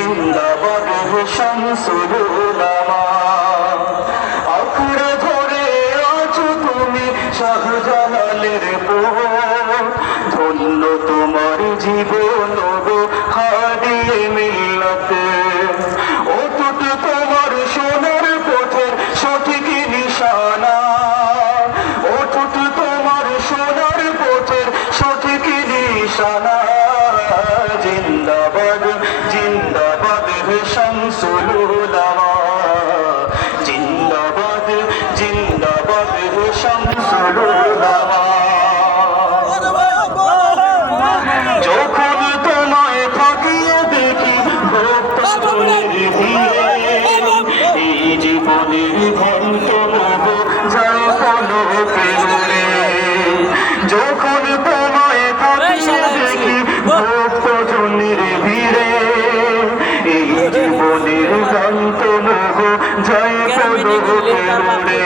জিন্দাবাদ হে শামসুল উলামা। আঁকড়ে ধরে আছো তুমি শাহজালালের পথ, ধন্য তোমার জীবন গো হাদিয়ে মিল্লাতে। অটুট তোমার সোনার পথের সঠিক নিশানা, অটুট তোমার সোনার পথের সঠিক নিশানা। জিন্দাবাদ জিন্দাবাদ হে শামসুল উলামা, জিন্দাবাদ জিন্দাবাদ হে শামসুল উলামা। যখন তোমায় থাকিয়ে দেখি ভক্তজনের ভিড়ে, এই জীবনের ঘন্ট মোহ যায় পলকে উড়ে। যখন তোমায় থাকিয়ে দেখি ভক্তজনের ভিড়ে, এই জীবনের ঘন্ট মোহ যায় পলকে উড়ে।